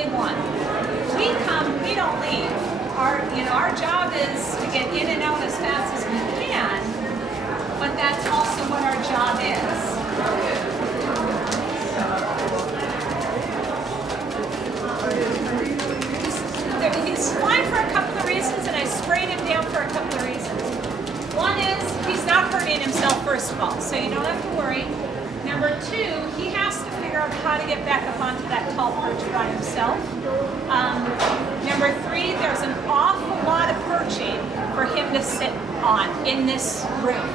they want. We come, we don't leave. Our job is to get in and out as fast as we can, but that's also what our job is. He's fine for a couple of reasons, and I sprayed him down for a couple of reasons. One is he's not hurting himself, first of all, so you don't have to worry. Number two, he has to figure out how to get back up onto that tall perch by himself. Number three, there's an awful lot of perching for him to sit on in this room.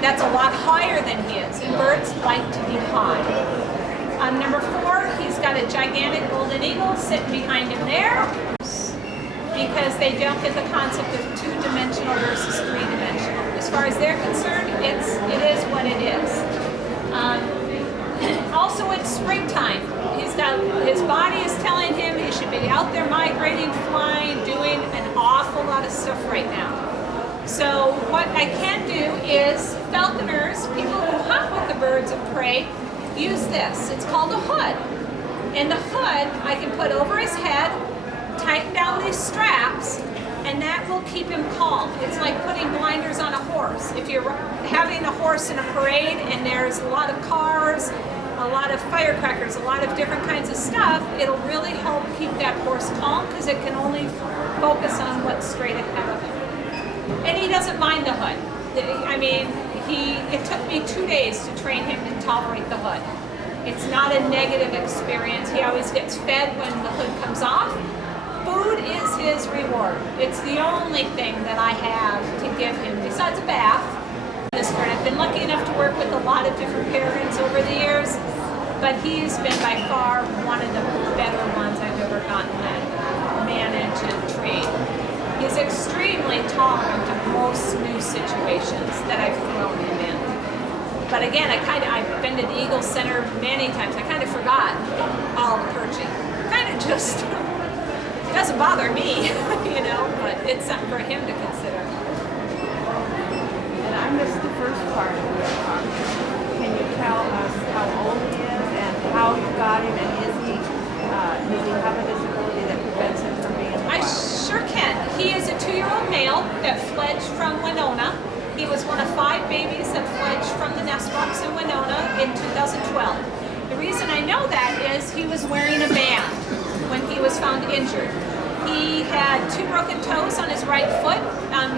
That's a lot higher than he is, and birds like to be high. Number four, he's got a gigantic golden eagle sitting behind him there, because they don't get the concept of two-dimensional versus three-dimensional. As far as they're concerned, it is what it is. Also, it's springtime. His body is telling him he should be out there migrating, flying, doing an awful lot of stuff right now. So what I can do is falconers, people who hunt with the birds of prey, use this. It's called a hood. And the hood I can put over his head, tighten down these straps, and that will keep him calm. It's like putting blinders on a horse. If you're having a horse in a parade and there's a lot of cars, a lot of firecrackers, a lot of different kinds of stuff, it'll really help keep that horse calm because it can only focus on what's straight ahead of him. And he doesn't mind the hood. I mean, it took me 2 days to train him to tolerate the hood. It's not a negative experience. He always gets fed when the hood comes off. Food is his reward. It's the only thing that I have to give him, besides a bath. I've been lucky enough to work with a lot of different peregrines over the years, but he's been by far one of the better ones I've ever gotten to manage and train. He's extremely tolerant of most new situations that I've thrown him in. But again, I've been to the Eagle Center many times. I kind of forgot all the perching. Kind of just it doesn't bother me, but it's something for him to consider. And I missed the first part of your talk. Can you tell us how old he is and how you got him, and does he have a disability that prevents him from being in the wild? I sure can. He is a 2-year-old male that fledged from Winona. He was one of 5 babies that fledged from the nest box in Winona in 2012. The reason I know that is he was wearing a band when he was found injured. He had 2 broken toes on his right foot.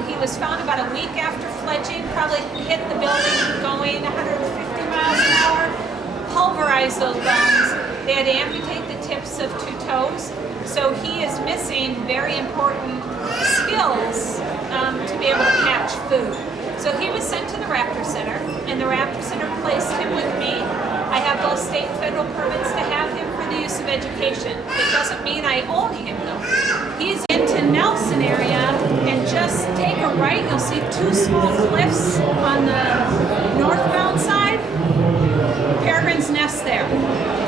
He was found about a week after fledging, probably hit the building going 150 miles an hour, pulverized those bones. They had to amputate the tips of 2 toes. So he is missing very important skills to be able to catch food. So he was sent to the Raptor Center, and the Raptor Center placed him with me. I have both state and federal permits to have him for the use of education. It doesn't mean I own him though. He's into Nelson area, and just take a right, you'll see 2 small cliffs on the northbound side. Peregrine's nest there.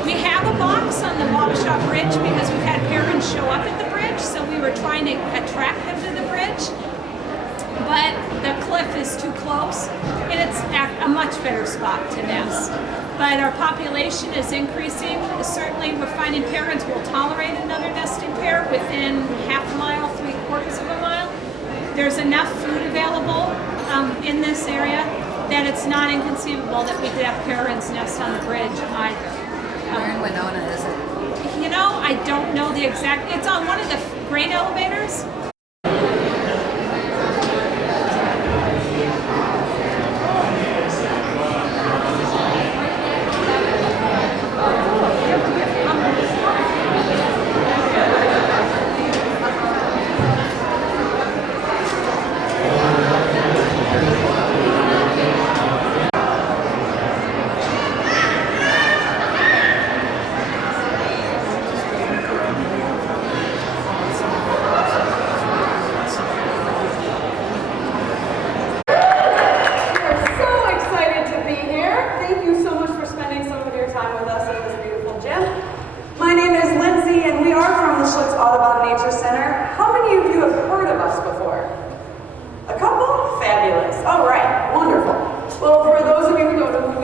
We have a box on the Wabasha Bridge because we've had peregrines show up at the bridge, so we were trying to attract them to the bridge. But the cliff is too close, and it's a much better spot to nest. But our population is increasing. Certainly, we're finding peregrines will tolerate another nesting pair within half a mile, 3/4 of a mile. There's enough food available in this area that it's not inconceivable that we could have peregrines nest on the bridge either. Where in Winona is it? I don't know the exact. It's on one of the grain elevators.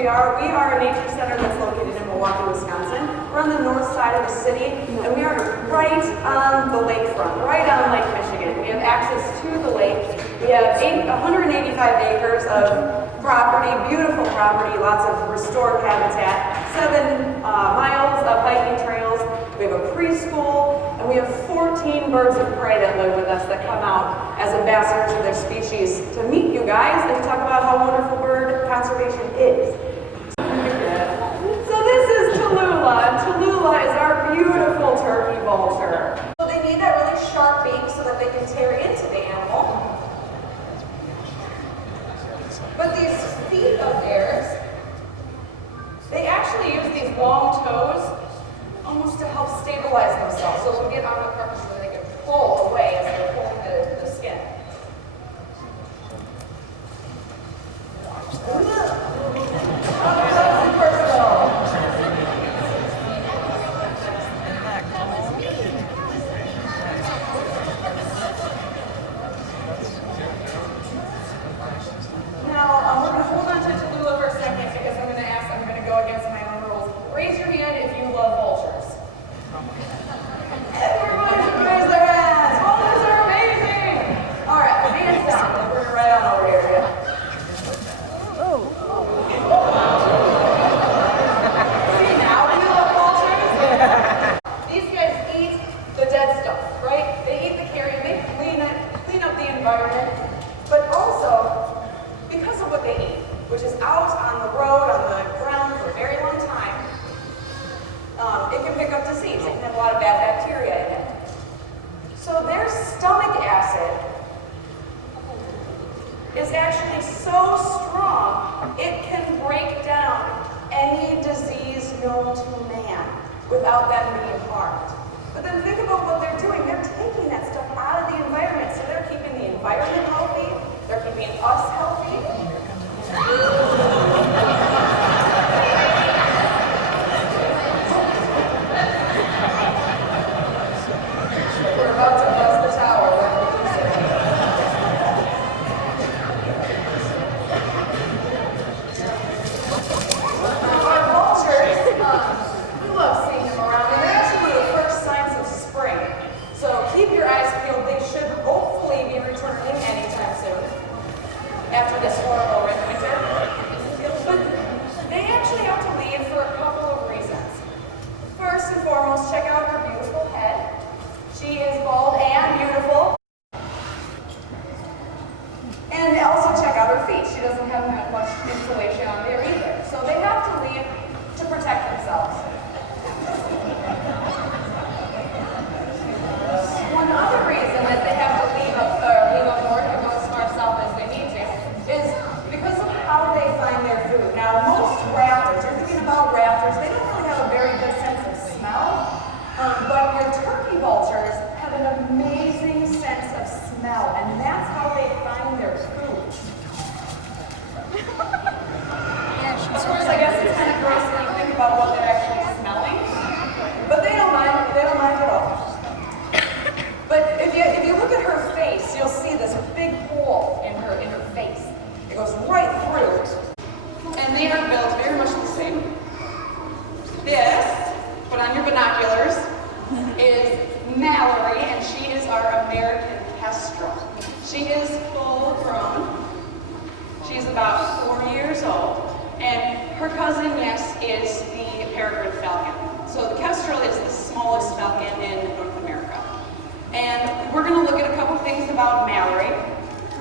We are a nature center that's located in Milwaukee, Wisconsin. We're on the north side of the city, and we are a access to the lake. We have 185 acres of property, beautiful property, lots of restored habitat, 7 miles of hiking trails. We have a preschool, and we have 14 birds of prey that live with us that come out as ambassadors of their species to meet you guys and to talk about how wonderful bird conservation is. So this is Tallulah, and Tallulah is our beautiful turkey vulture. So they need that really sharp beak so that they can tear into the animal. But these feet of theirs, they actually use these long toes almost to help stabilize themselves. So we get on the carcass so they can pull away as they're pulling the skin. Now, we're going to hold on to Tallulah for a second because I'm going to go against my own rules. Raise your hand if you love vultures. Everybody should raise their hands. Vultures are amazing. All right, hands down. We'll bring it right on over here. Yeah. See now, do you love vultures? These guys eat the dead stuff, right? They eat the carrion. They clean up the environment, but also because of what they eat, which is out on the road, on the ground for a very long time, it can pick up disease. It can have a lot of bad bacteria in it. So their stomach acid is actually so strong, it can break down any disease known to man without them being harmed. But then think about what they're doing. They're taking that stuff out of the environment. So they're keeping the environment healthy. They're keeping us healthy. We're about to bust the tower. Our vultures, we love seeing them around, and they're actually the first signs of spring. So keep your eyes peeled. They should hopefully be returning anytime soon after this horrible winter. But they actually have to leave for a couple of reasons. First and foremost, check out her beautiful head. She is bald and beautiful. And also check out her feet. She doesn't have that much insulation on there either. So they have to leave to protect themselves. One other reason that they have to leave up north and go as far south as they need to is because of how they find their food. Now, most raptors, you're thinking about raptors, they don't really have a very good sense of smell, but your turkey vultures have an amazing sense of smell, and that's how they find their food. Of course, I guess it's kind of gross when you think about what they're actually smelling, but they don't mind at all. But if you look at her face, you'll see this big hole in her face. It goes right through. And they are built very much the same. This, put on your binoculars, is Mallory, and she is our American kestrel. She is full grown. She's about 4 years old. And her cousin, yes, is the peregrine falcon. So the kestrel is the smallest falcon in North America. And we're going to look at a couple things about Mallory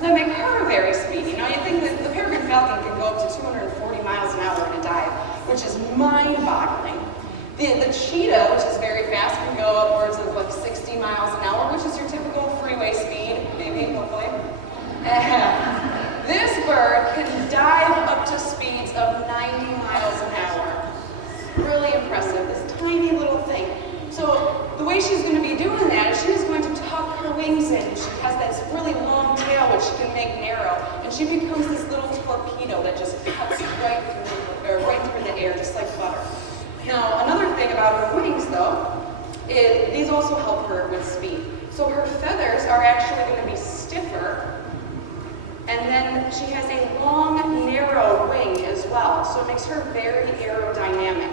that make her very speedy. Now, you think that the peregrine falcon can go up to 240 miles an hour in a dive, which is mind-boggling. The cheetah, which is very fast, can go upwards of like 60 miles an hour, which is your typical freeway speed, maybe, hopefully. This bird can dive up to speeds of 90 miles an hour. Really impressive, this tiny little thing. So the way she's going to be doing that is she's going to tuck her wings in. She has this really long tail which she can make narrow, and she becomes this little torpedo that just cuts right through the air, just like butter. Now, another thing about her wings, though, is these also help her with speed. So her feathers are actually going to be stiffer, and then she has a long, narrow wing as well, so it makes her very aerodynamic.